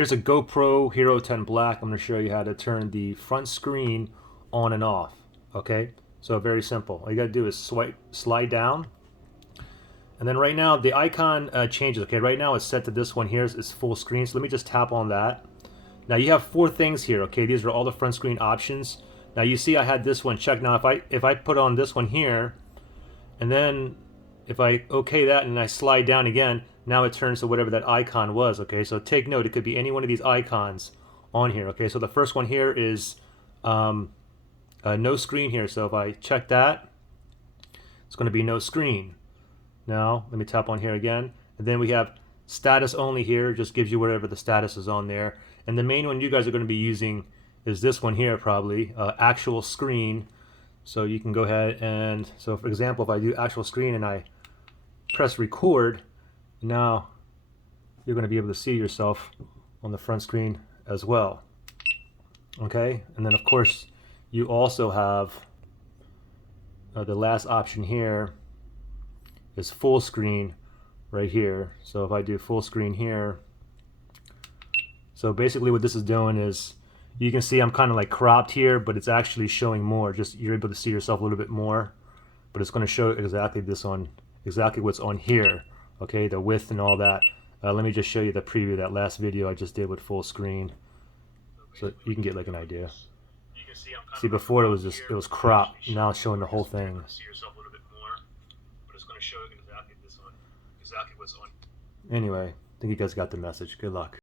Here's a GoPro Hero 10 Black. I'm going to show you how to turn the front screen on and off. Okay, so very simple. All you got to do is slide down, and then right now the icon changes. Okay, right now it's set to this one here. It's full screen. So let me just tap on that. Now you have four things here. Okay, these are all the front screen options. Now you see I had this one checked. Now if I put on this one here, and then if I okay that and I slide down again, now it turns to whatever that icon was. Okay, so take note, it could be any one of these icons on here. Okay, so the first one here is no screen here. So if I check that, it's going to be no screen. Now let me tap on here again, and then we have status only here. Just gives you whatever the status is on there. And the main one you guys are going to be using is this one here, probably actual screen. So you can go ahead and, so for example, if I do actual screen and I press record, now you're going to be able to see yourself on the front screen as well. Okay, and then of course you also have the last option here is full screen right here. So if I do full screen here, so basically what this is doing is, you can see I'm kind of like cropped here, but it's actually showing more. Just you're able to see yourself a little bit more, but it's going to show exactly what's on here. Okay, the width and all that. Let me just show you the preview of that last video I just did with full screen, so you can get like an idea. See, before it was cropped. Now it's showing the whole thing. Anyway, I think you guys got the message. Good luck.